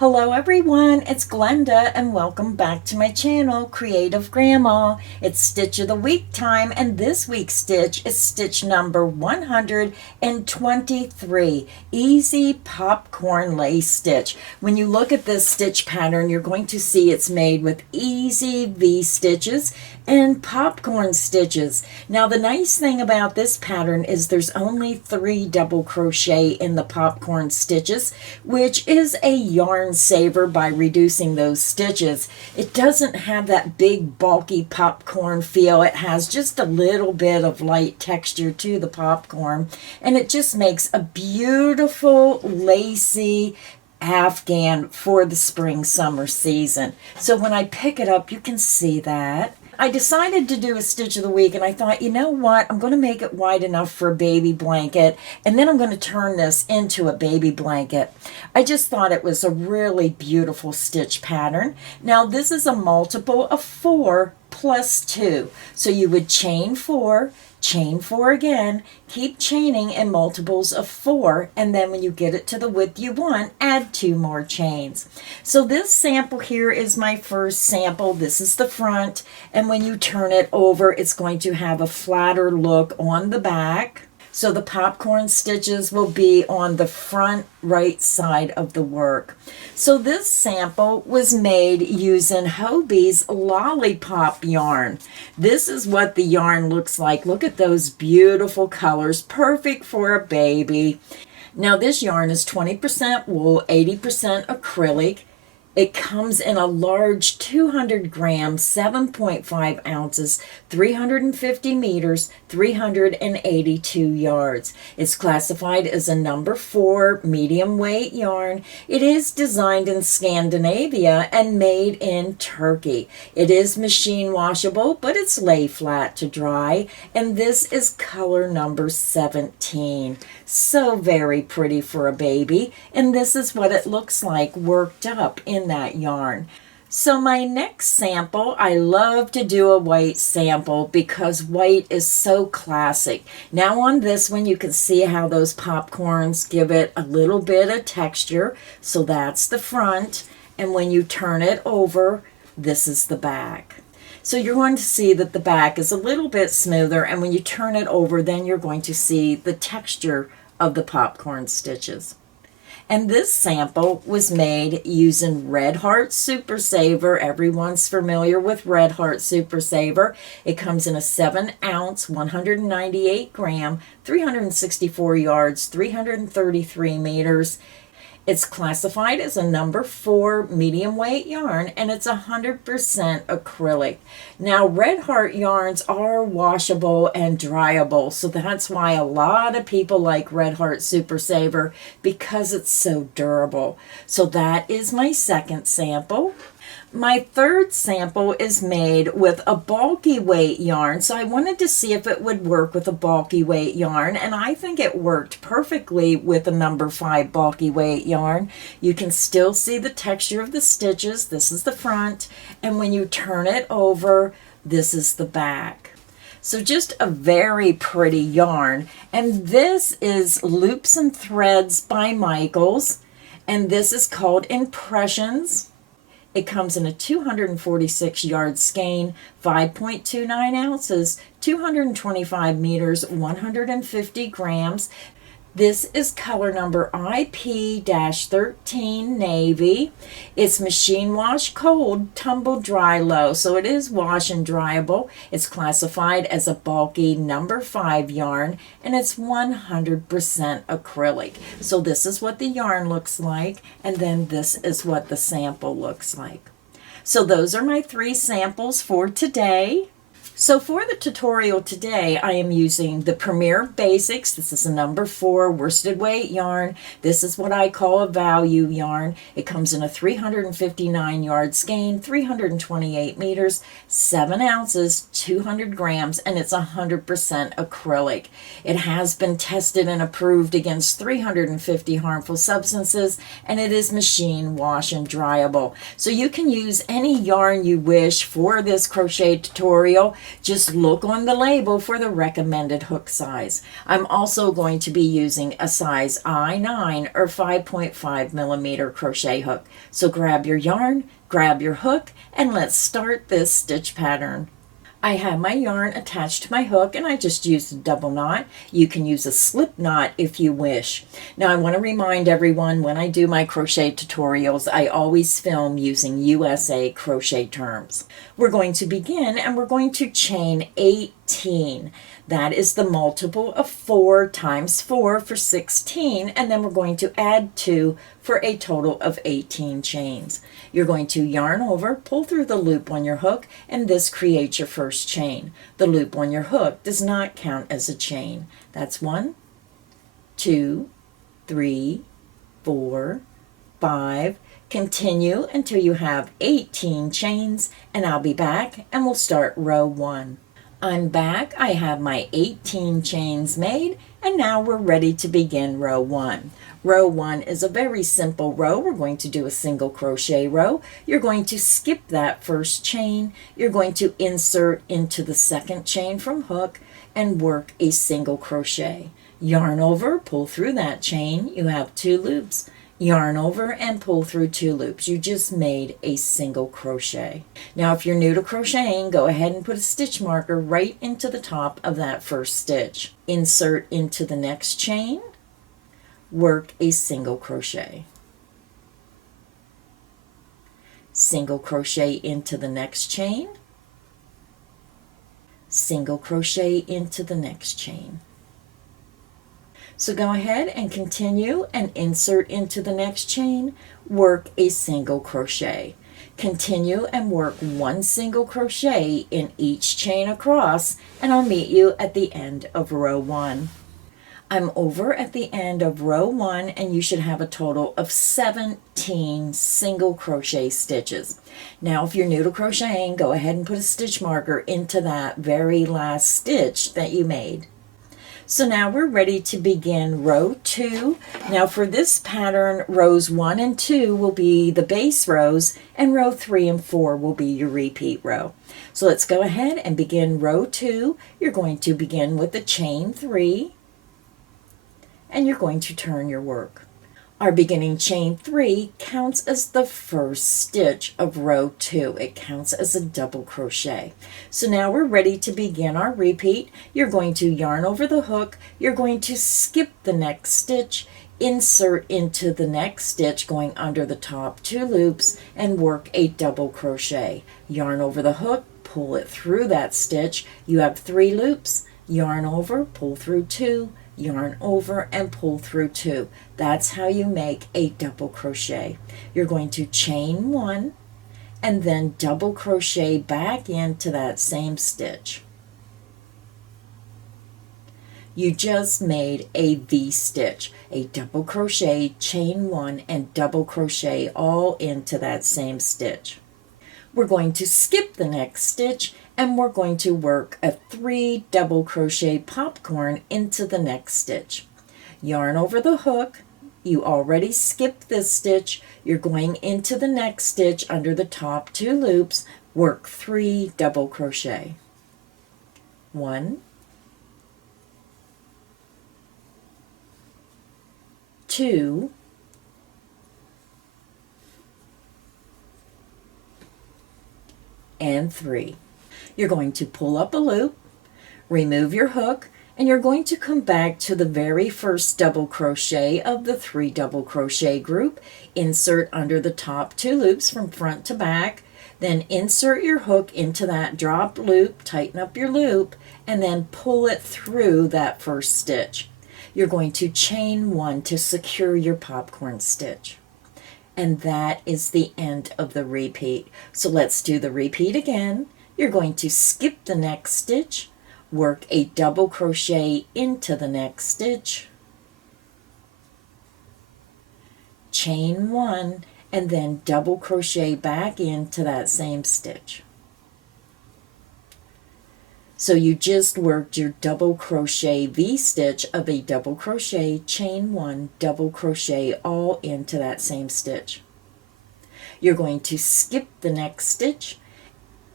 Hello everyone, it's Glenda and welcome back to my channel, Creative Grandma. It's Stitch of the Week time and this week's stitch is stitch number 123, Easy Popcorn Lace Stitch. When you look at this stitch pattern, you're going to see it's made with easy V-stitches and popcorn stitches. Now the nice thing about this pattern is there's only 3 double crochet in the popcorn stitches, which is a yarn saver by reducing those stitches. It doesn't have that big bulky popcorn feel. It has just a little bit of light texture to the popcorn, and it just makes a beautiful lacy afghan for the spring summer season. So when I pick it up, you can see that I decided to do a stitch of the week, and I thought, you know what, I'm going to make it wide enough for a baby blanket, and then I'm going to turn this into a baby blanket. I just thought it was a really beautiful stitch pattern. Now this is a multiple of 4 plus 2. So you would chain 4 again, keep chaining in multiples of 4, and then when you get it to the width you want, add 2 more chains. So this sample here is my first sample. This is the front, and when you turn it over, it's going to have a flatter look on the back. So the popcorn stitches will be on the front right side of the work. So this sample was made using Hobie's Lollipop yarn. This is what the yarn looks like. Look at those beautiful colors, perfect for a baby. Now this yarn is 20% wool, 80% acrylic. It comes in a large 200 grams, 7.5 ounces, 350 meters, 382 yards. It's classified as a number 4 medium weight yarn. It is designed in Scandinavia and made in Turkey. It is machine washable, but it's lay flat to dry. And this is color number 17. So very pretty for a baby. And this is what it looks like worked up in that yarn. So my next sample, I love to do a white sample because white is so classic. Now on this one you can see how those popcorns give it a little bit of texture. So that's the front, and when you turn it over, this is the back. So you're going to see that the back is a little bit smoother, and when you turn it over, then you're going to see the texture of the popcorn stitches. And this sample was made using Red Heart Super Saver. Everyone's familiar with Red Heart Super Saver. It comes in a 7 ounce, 198 gram, 364 yards, 333 meters. It's classified as a number 4 medium weight yarn, and it's 100% acrylic. Now Red Heart yarns are washable and dryable, so that's why a lot of people like Red Heart Super Saver, because it's so durable. So that is my second sample. My third sample is made with a bulky weight yarn, so I wanted to see if it would work with a bulky weight yarn, and I think it worked perfectly with a number 5 bulky weight yarn. You can still see the texture of the stitches. This is the front, and when you turn it over, this is the back. So just a very pretty yarn, and this is Loops and Threads by Michaels, and this is called Impressions. It comes in a 246 yard skein, 5.29 ounces, 225 meters, 150 grams. This is color number IP-13 Navy. It's machine wash cold, tumble dry low, so it is wash and dryable. It's classified as a bulky number 5 yarn, and it's 100% acrylic. So this is what the yarn looks like, and then this is what the sample looks like. So those are my 3 samples for today. So for the tutorial today, I am using the Premier Basics. This is a number 4 worsted weight yarn. This is what I call a value yarn. It comes in a 359 yard skein, 328 meters, 7 ounces, 200 grams, and it's 100% acrylic. It has been tested and approved against 350 harmful substances, and it is machine wash and dryable. So you can use any yarn you wish for this crochet tutorial. Just look on the label for the recommended hook size. I'm also going to be using a size I9 or 5.5 millimeter crochet hook. So grab your yarn, grab your hook, and let's start this stitch pattern. I have my yarn attached to my hook and I just used a double knot. You can use a slip knot if you wish. Now I want to remind everyone, when I do my crochet tutorials, I always film using USA crochet terms. We're going to begin and we're going to chain 18. That is the multiple of 4 times 4 for 16, and then we're going to add 2 for a total of 18 chains. You're going to yarn over, pull through the loop on your hook, and this creates your first chain. The loop on your hook does not count as a chain. That's 1, 2, 3, 4, 5. Continue until you have 18 chains, and I'll be back and we'll start row 1. I'm back. I have my 18 chains made, and now we're ready to begin row 1. Row 1 is a very simple row. We're going to do a single crochet row. You're going to skip that first chain. You're going to insert into the second chain from hook and work a single crochet. Yarn over, pull through that chain. You have 2 loops. Yarn over and pull through 2 loops. You just made a single crochet. Now if you're new to crocheting, go ahead and put a stitch marker right into the top of that first stitch. Insert into the next chain, work a single crochet. Single crochet into the next chain, single crochet into the next chain. So go ahead and continue and insert into the next chain, work a single crochet. Continue and work 1 single crochet in each chain across, and I'll meet you at the end of row 1. I'm over at the end of row 1, and you should have a total of 17 single crochet stitches. Now if you're new to crocheting, go ahead and put a stitch marker into that very last stitch that you made. So now we're ready to begin row 2. Now for this pattern, rows 1 and 2 will be the base rows, and row 3 and 4 will be your repeat row. So let's go ahead and begin row 2. You're going to begin with the chain 3, and you're going to turn your work. Our beginning chain 3 counts as the first stitch of row 2. It counts as a double crochet. So now we're ready to begin our repeat. You're going to yarn over the hook. You're going to skip the next stitch, insert into the next stitch going under the top 2 loops, and work a double crochet. Yarn over the hook, pull it through that stitch. You have 3 loops. Yarn over, pull through 2, yarn over and pull through 2. That's how you make a double crochet. You're going to chain 1 and then double crochet back into that same stitch. You just made a V-stitch, a double crochet, chain 1, and double crochet all into that same stitch. We're going to skip the next stitch, and we're going to work a 3 double crochet popcorn into the next stitch. Yarn over the hook. You already skipped this stitch. You're going into the next stitch under the top 2 loops. Work 3 double crochet. 1, 2, and 3. You're going to pull up a loop, remove your hook, and you're going to come back to the very first double crochet of the 3 double crochet group. Insert under the top 2 loops from front to back, then insert your hook into that drop loop, tighten up your loop, and then pull it through that first stitch. You're going to chain 1 to secure your popcorn stitch. And that is the end of the repeat. So let's do the repeat again. You're going to skip the next stitch, work a double crochet into the next stitch, chain 1, and then double crochet back into that same stitch. So you just worked your double crochet V-stitch of a double crochet, chain 1, double crochet all into that same stitch. You're going to skip the next stitch,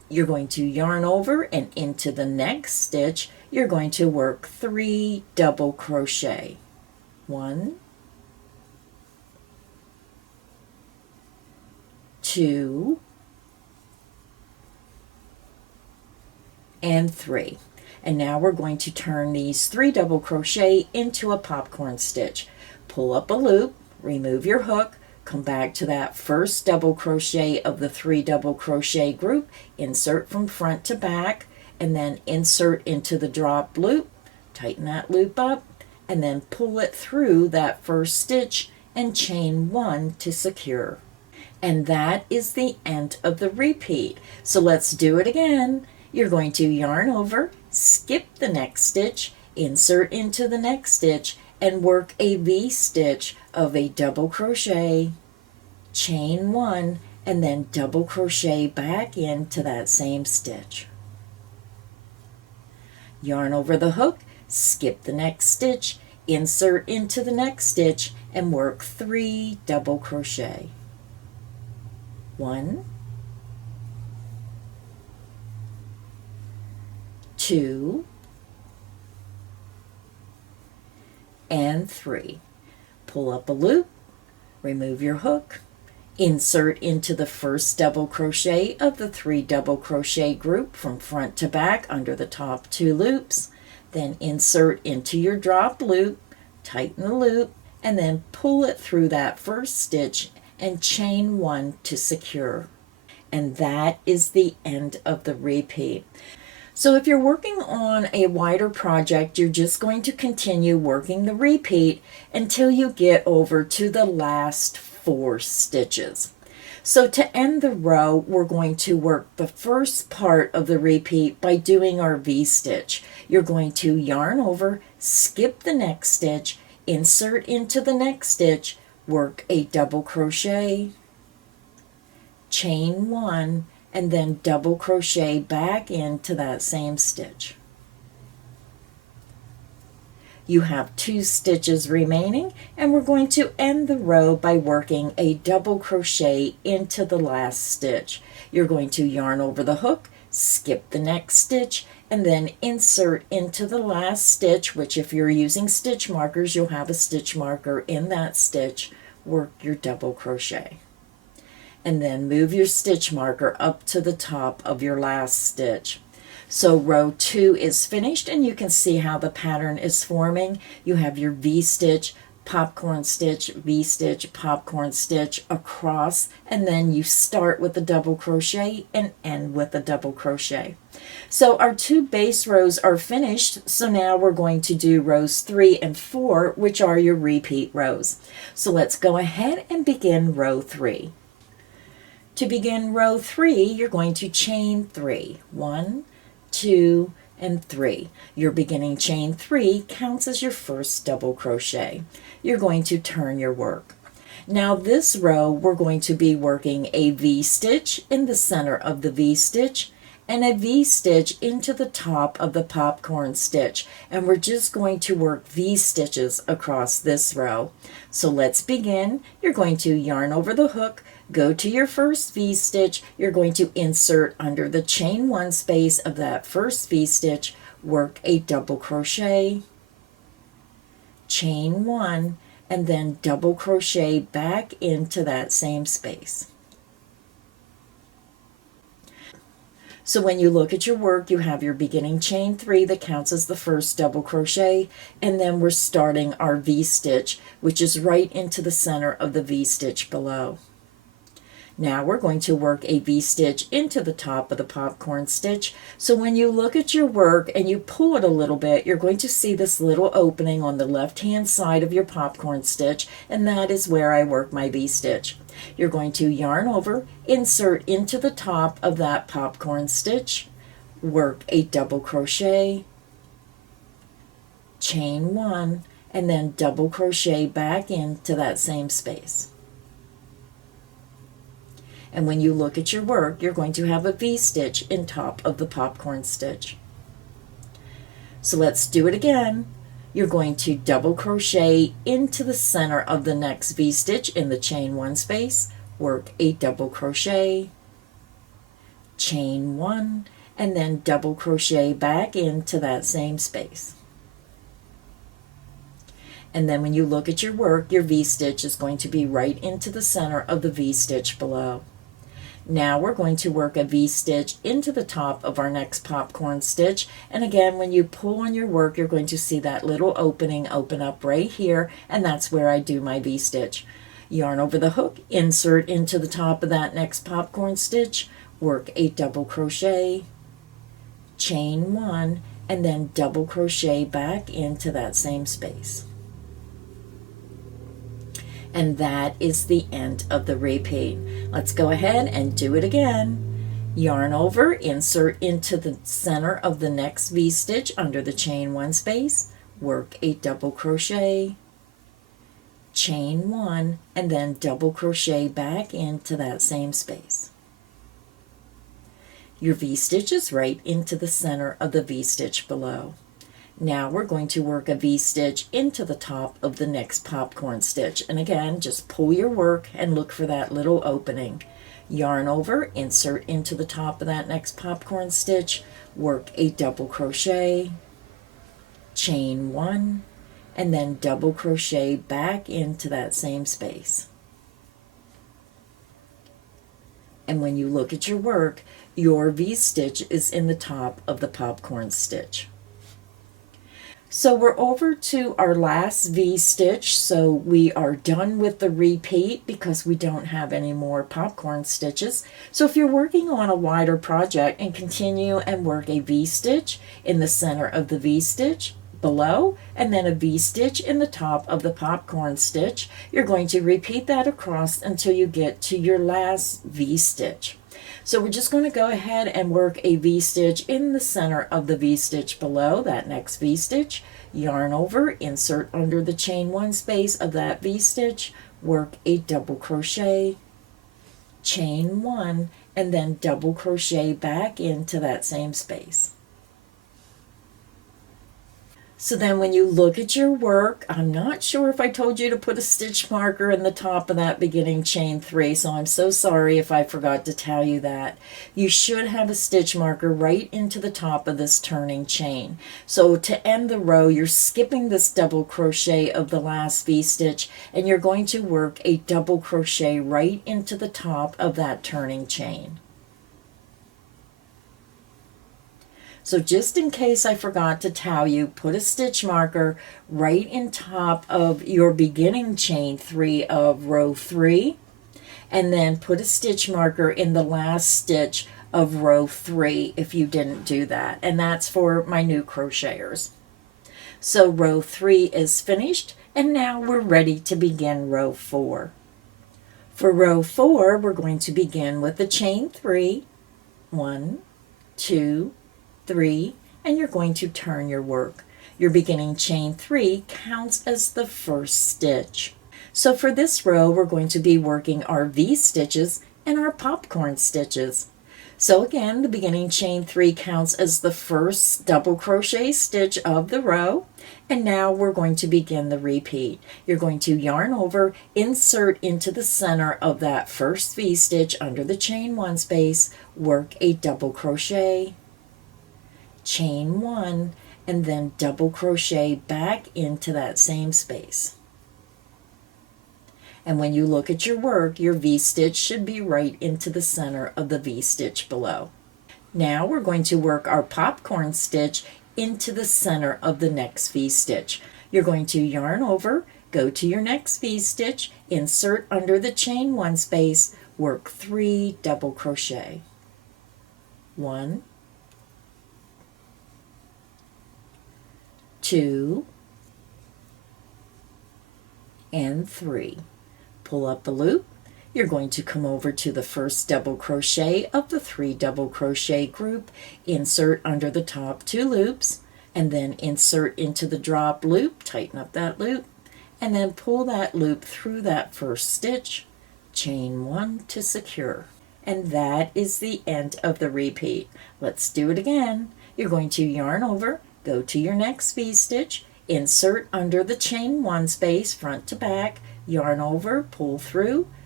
you're going to yarn over, and into the next stitch you're going to work 3 double crochet. 1, 2, and 3. And now we're going to turn these 3 double crochet into a popcorn stitch. Pull up a loop, remove your hook, come back to that first double crochet of the 3 double crochet group, insert from front to back, and then insert into the drop loop, tighten that loop up, and then pull it through that first stitch and chain 1 to secure. And that is the end of the repeat. So let's do it again. You're going to yarn over, skip the next stitch, insert into the next stitch, and work a V-stitch of a double crochet, chain 1, and then double crochet back into that same stitch. Yarn over the hook, skip the next stitch, insert into the next stitch, and work 3 double crochet. 1, 2, and 3. Pull up a loop, remove your hook, insert into the first double crochet of the 3 double crochet group from front to back under the top 2 loops, then insert into your drop loop, tighten the loop, and then pull it through that first stitch and chain 1 to secure. And that is the end of the repeat. So if you're working on a wider project, you're just going to continue working the repeat until you get over to the last 4 stitches. So to end the row, we're going to work the first part of the repeat by doing our V-stitch. You're going to yarn over, skip the next stitch, insert into the next stitch, work a double crochet, chain 1, and then double crochet back into that same stitch. You have 2 stitches remaining, and we're going to end the row by working a double crochet into the last stitch. You're going to yarn over the hook, skip the next stitch, and then insert into the last stitch, which if you're using stitch markers, you'll have a stitch marker in that stitch. Work your double crochet. And then move your stitch marker up to the top of your last stitch. So row 2 is finished, and you can see how the pattern is forming. You have your V-stitch, popcorn stitch, V-stitch, popcorn stitch across, and then you start with a double crochet and end with a double crochet. So our 2 base rows are finished, so now we're going to do rows 3 and 4, which are your repeat rows. So let's go ahead and begin row 3. To begin row 3, you're going to chain 3. 1, 2, and 3. Your beginning chain 3 counts as your first double crochet. You're going to turn your work. Now this row, we're going to be working a V-stitch in the center of the V-stitch and a V-stitch into the top of the popcorn stitch. And we're just going to work V-stitches across this row. So let's begin. You're going to yarn over the hook, go to your first V-stitch, you're going to insert under the chain 1 space of that first V-stitch, work a double crochet, chain 1, and then double crochet back into that same space. So when you look at your work, you have your beginning chain 3 that counts as the first double crochet, and then we're starting our V-stitch, which is right into the center of the V-stitch below. Now we're going to work a V-stitch into the top of the popcorn stitch. So when you look at your work and you pull it a little bit, you're going to see this little opening on the left-hand side of your popcorn stitch, and that is where I work my V-stitch. You're going to yarn over, insert into the top of that popcorn stitch, work a double crochet, chain 1, and then double crochet back into that same space. And when you look at your work, you're going to have a V-stitch in top of the popcorn stitch. So let's do it again. You're going to double crochet into the center of the next V-stitch in the chain 1 space, work a double crochet, chain 1, and then double crochet back into that same space. And then when you look at your work, your V-stitch is going to be right into the center of the V-stitch below. Now we're going to work a V-stitch into the top of our next popcorn stitch, and again, when you pull on your work, you're going to see that little opening open up right here, and that's where I do my V-stitch. Yarn over the hook, insert into the top of that next popcorn stitch, work a double crochet, chain 1, and then double crochet back into that same space. And that is the end of the repeat. Let's go ahead and do it again. Yarn over, insert into the center of the next V-stitch under the chain 1 space, work a double crochet, chain 1, and then double crochet back into that same space. Your V-stitch is right into the center of the V-stitch below. Now we're going to work a V-stitch into the top of the next popcorn stitch. And again, just pull your work and look for that little opening. Yarn over, insert into the top of that next popcorn stitch, work a double crochet, chain 1, and then double crochet back into that same space. And when you look at your work, your V-stitch is in the top of the popcorn stitch. So we're over to our last V-stitch, so we are done with the repeat because we don't have any more popcorn stitches. So if you're working on a wider project and continue and work a V-stitch in the center of the V-stitch below, and then a V-stitch in the top of the popcorn stitch, you're going to repeat that across until you get to your last V-stitch. So we're just going to go ahead and work a V-stitch in the center of the V-stitch below that next V-stitch, yarn over, insert under the chain 1 space of that V-stitch, work a double crochet, chain 1, and then double crochet back into that same space. So then when you look at your work, I'm not sure if I told you to put a stitch marker in the top of that beginning chain 3, so I'm so sorry if I forgot to tell you that. You should have a stitch marker right into the top of this turning chain. So to end the row, you're skipping this double crochet of the last V-stitch, and you're going to work a double crochet right into the top of that turning chain. So just in case I forgot to tell you, put a stitch marker right in top of your beginning chain 3 of row 3, and then put a stitch marker in the last stitch of row 3 if you didn't do that, and that's for my new crocheters. So row 3 is finished, and now we're ready to begin row 4. For row 4, we're going to begin with the chain 3, 1, 2, 3, and you're going to turn your work. Your beginning chain 3 counts as the first stitch. So for this row, we're going to be working our V-stitches and our popcorn stitches. So again, the beginning chain 3 counts as the first double crochet stitch of the row, and now we're going to begin the repeat. You're going to yarn over, insert into the center of that first V-stitch under the chain 1 space, work a double crochet, chain 1, and then double crochet back into that same space. And when you look at your work, your V-stitch should be right into the center of the V-stitch below. Now we're going to work our popcorn stitch into the center of the next V-stitch. You're going to yarn over, go to your next V-stitch, insert under the chain 1 space, work 3 double crochet. 1, 2, and 3. Pull up the loop. You're going to come over to the first double crochet of the 3 double crochet group, insert under the top 2 loops, and then insert into the drop loop, tighten up that loop, and then pull that loop through that first stitch, chain 1 to secure. And that is the end of the repeat. Let's do it again. You're going to yarn over, go to your next V-stitch, insert under the chain 1 space front to back, yarn over, pull through,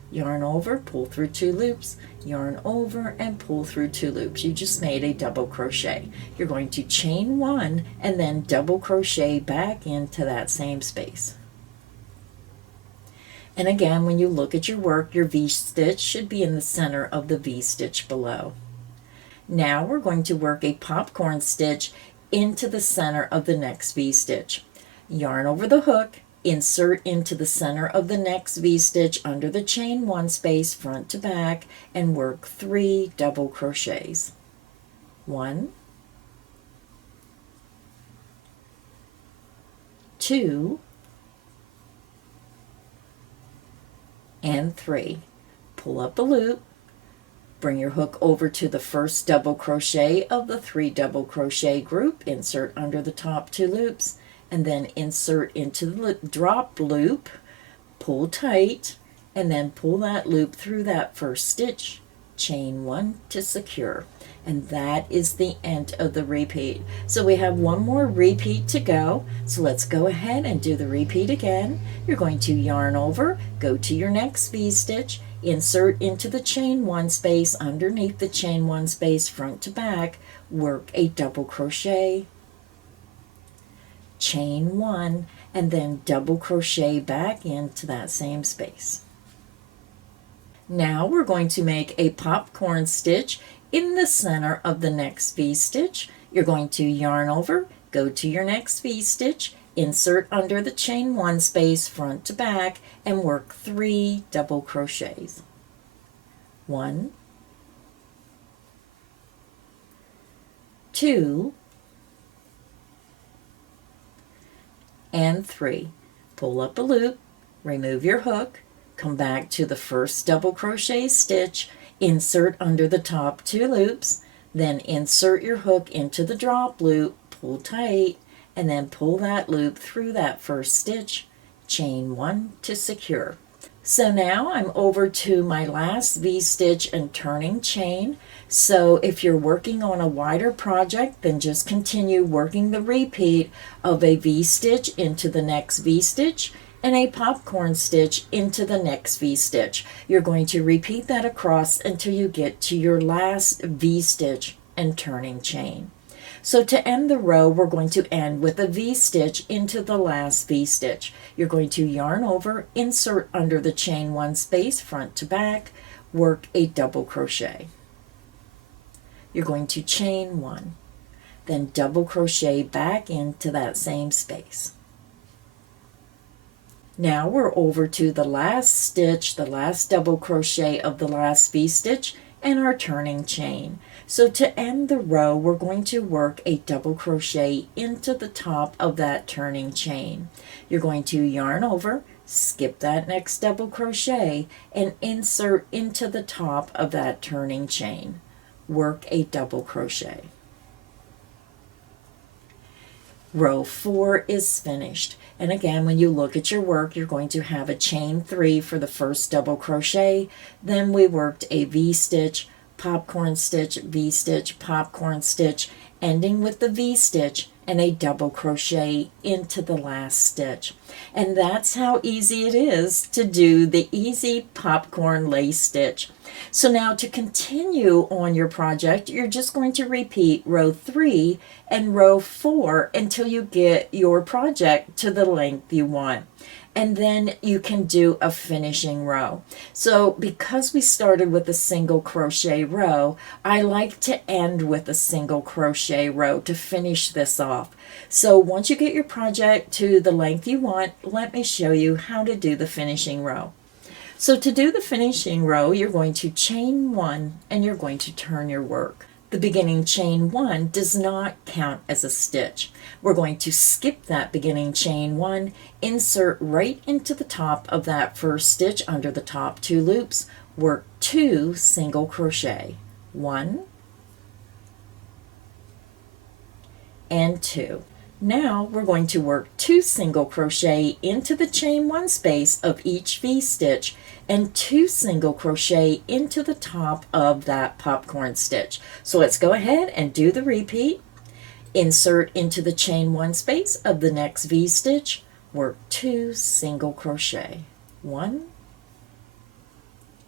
yarn over, pull through 2 loops, yarn over and pull through 2 loops. You just made a double crochet. You're going to chain 1 and then double crochet back into that same space. And again, when you look at your work, your V-stitch should be in the center of the V-stitch below. Now we're going to work a popcorn stitch into the center of the next V-stitch. Yarn over the hook, insert into the center of the next V-stitch under the chain 1 space front to back, and work 3 double crochets. 1, 2, and 3. Pull up a loop, bring your hook over to the first double crochet of the 3 double crochet group, insert under the top 2 loops, and then insert into the drop loop, pull tight, and then pull that loop through that first stitch, chain 1 to secure. And that is the end of the repeat. So we have one more repeat to go. So let's go ahead and do the repeat again. You're going to yarn over, go to your next V-stitch, insert into the chain 1 space underneath the chain 1 space front to back, work a double crochet, chain 1, and then double crochet back into that same space. Now we're going to make a popcorn stitch in the center of the next V-stitch. You're going to yarn over, go to your next V-stitch, insert under the chain 1 space front to back, and work 3 double crochets. 1, 2, and 3. Pull up a loop, remove your hook, come back to the first double crochet stitch, insert under the top 2 loops, then insert your hook into the drop loop, pull tight, and then pull that loop through that first stitch, chain 1 to secure. So now I'm over to my last V-stitch and turning chain. So if you're working on a wider project, then just continue working the repeat of a V-stitch into the next V-stitch and a popcorn stitch into the next V-stitch. You're going to repeat that across until you get to your last V-stitch and turning chain. So to end the row, we're going to end with a V-stitch into the last V-stitch. You're going to yarn over, insert under the chain 1 space front to back, work a double crochet. You're going to chain 1, then double crochet back into that same space. Now we're over to the last stitch, the last double crochet of the last V-stitch, and our turning chain. So to end the row, we're going to work a double crochet into the top of that turning chain. You're going to yarn over, skip that next double crochet, and insert into the top of that turning chain. Work a double crochet. Row 4 is finished. And again, when you look at your work, you're going to have a chain 3 for the first double crochet. Then we worked a V-stitch, popcorn stitch, V-stitch, popcorn stitch, ending with the V-stitch and a double crochet into the last stitch. And that's how easy it is to do the easy popcorn lace stitch. So now to continue on your project, you're just going to repeat row 3 and row 4 until you get your project to the length you want. And then you can do a finishing row. So because we started with a single crochet row, I like to end with a single crochet row to finish this off. So once you get your project to the length you want, let me show you how to do the finishing row. So to do the finishing row, you're going to chain 1 and you're going to turn your work. The beginning chain 1 does not count as a stitch. We're going to skip that beginning chain 1, insert right into the top of that first stitch under the top 2 loops, work 2 single crochet, 1 and 2. Now we're going to work 2 single crochet into the chain 1 space of each V-stitch and 2 single crochet into the top of that popcorn stitch. So let's go ahead and do the repeat. Insert into the chain 1 space of the next V-stitch, work 2 single crochet, 1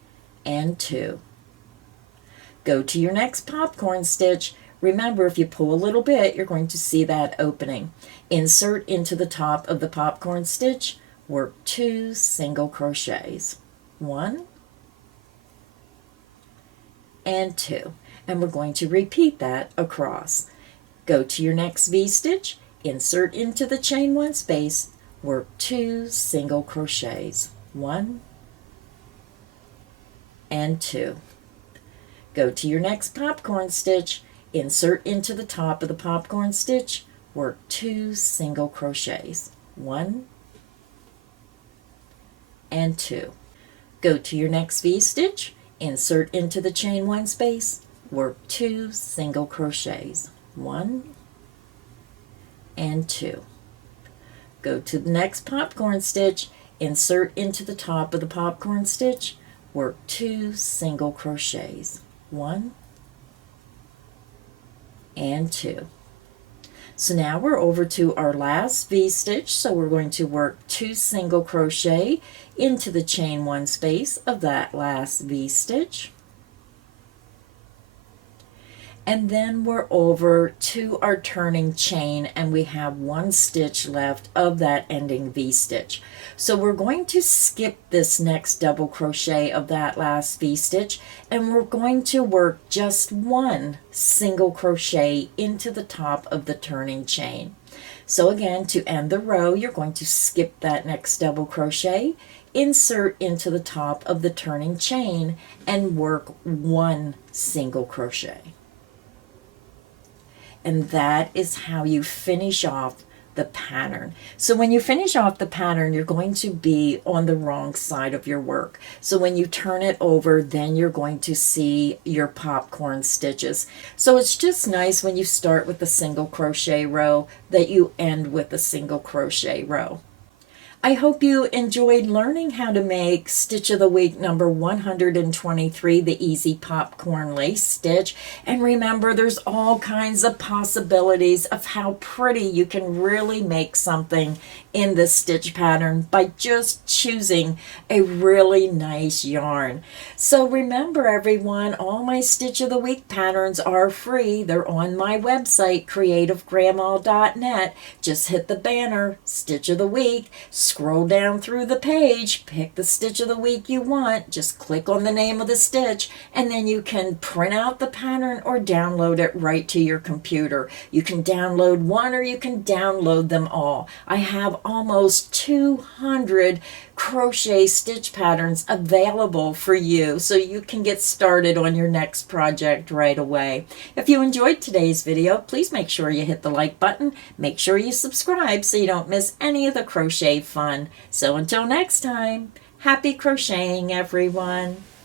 and 2. Go to your next popcorn stitch. Remember, if you pull a little bit, you're going to see that opening. Insert into the top of the popcorn stitch, work 2 single crochets. 1 and 2. And we're going to repeat that across. Go to your next V-stitch, insert into the chain 1 space, work 2 single crochets. 1 and 2. Go to your next popcorn stitch, insert into the top of the popcorn stitch, work 2 single crochets. 1 and 2. Go to your next V-stitch, insert into the chain 1 space, work 2 single crochets. 1 and 2. Go to the next popcorn stitch, insert into the top of the popcorn stitch, work 2 single crochets. 1 and 2. So now we're over to our last V-stitch, so we're going to work 2 single crochet into the chain 1 space of that last V-stitch. And then we're over to our turning chain, and we have 1 stitch left of that ending V-stitch. So we're going to skip this next double crochet of that last V-stitch, and we're going to work just 1 single crochet into the top of the turning chain. So again, to end the row, you're going to skip that next double crochet, insert into the top of the turning chain, and work 1 single crochet. And that is how you finish off the pattern. So when you finish off the pattern, you're going to be on the wrong side of your work. So when you turn it over, then you're going to see your popcorn stitches. So it's just nice when you start with a single crochet row that you end with a single crochet row. I hope you enjoyed learning how to make Stitch of the Week number 123, the Easy Popcorn Lace Stitch. And remember, there's all kinds of possibilities of how pretty you can really make something in this stitch pattern by just choosing a really nice yarn. So remember, everyone, all my Stitch of the Week patterns are free. They're on my website, creativegrandma.net. Just hit the banner, Stitch of the Week, scroll down through the page, pick the stitch of the week you want, just click on the name of the stitch, and then you can print out the pattern or download it right to your computer. You can download one or you can download them all. I have almost 200 crochet stitch patterns available for you, so you can get started on your next project right away. If you enjoyed today's video, please make sure you hit the like button. Make sure you subscribe so you don't miss any of the crochet fun. So until next time, happy crocheting, everyone.